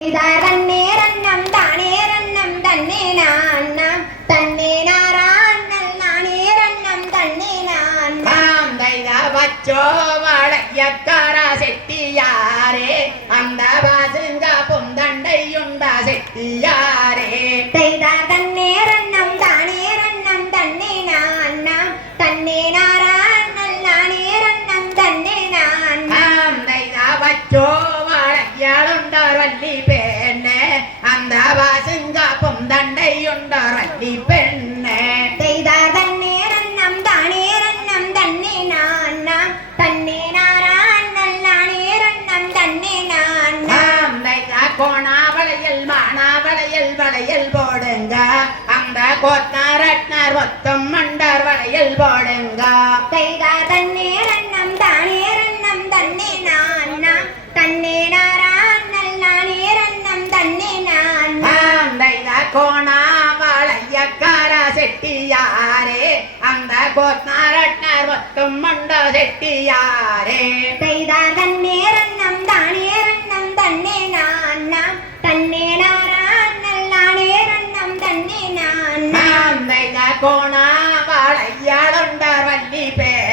തന്നേരന്നം താനേരന്നം തന്നെ നാന്നം തന്നെ നാരാന്നൽ നാനേരന്നം തന്നെ നാന്നം ദൈവ വച്ചോ വളയക്കാര സെട്ടിയാരേ അന്തവാസുങ്ക പൊന്തണ്ടയുണ്ട സെട്ടിയാരേ തന്നേരന്നം താനേരന്നം തന്നെ നാന്നം തന്നെ നാരാന്നൽ നാനേരന്നം തന്നെ നാന്നം ദൈവ വച്ചോ വളയാളുണ്ടൊരല്ലി പെണ്ണെ അന്തവാസുങ്ക പൊന്തണ്ടയുണ്ടൊരല്ലി പെണ്ണെ തന്നേരന്നം താനേരന്നം തന്നെ നാന്നം തന്നെ നാരാന്നൽ നാനേരന്നം തന്നെ നാന്നം கோணாவளையல் மானாவளையல் வளையல் போடுங்க அந்த கோத்தாரட்னார் ஒத்தம் மண்டார் வளையல் போடுங்க தன்னேரன்னம் தானேரன்னம் தன்னே நான்னம் தன்னே நாரான்னல் நானேரன்னம் தன்னே நான்னம் கோணாவளையக்கார செட்டியாரே அந்த கோத்தாரட்னார் ஒத்தம் மண்டா செட்டியாரே தன்னேரன்னம் தானேரன்னம் தன்னே நான்னம் தன்னே நாரான்னல் நானேரன்னம் தன்னே நான்னம் கோணா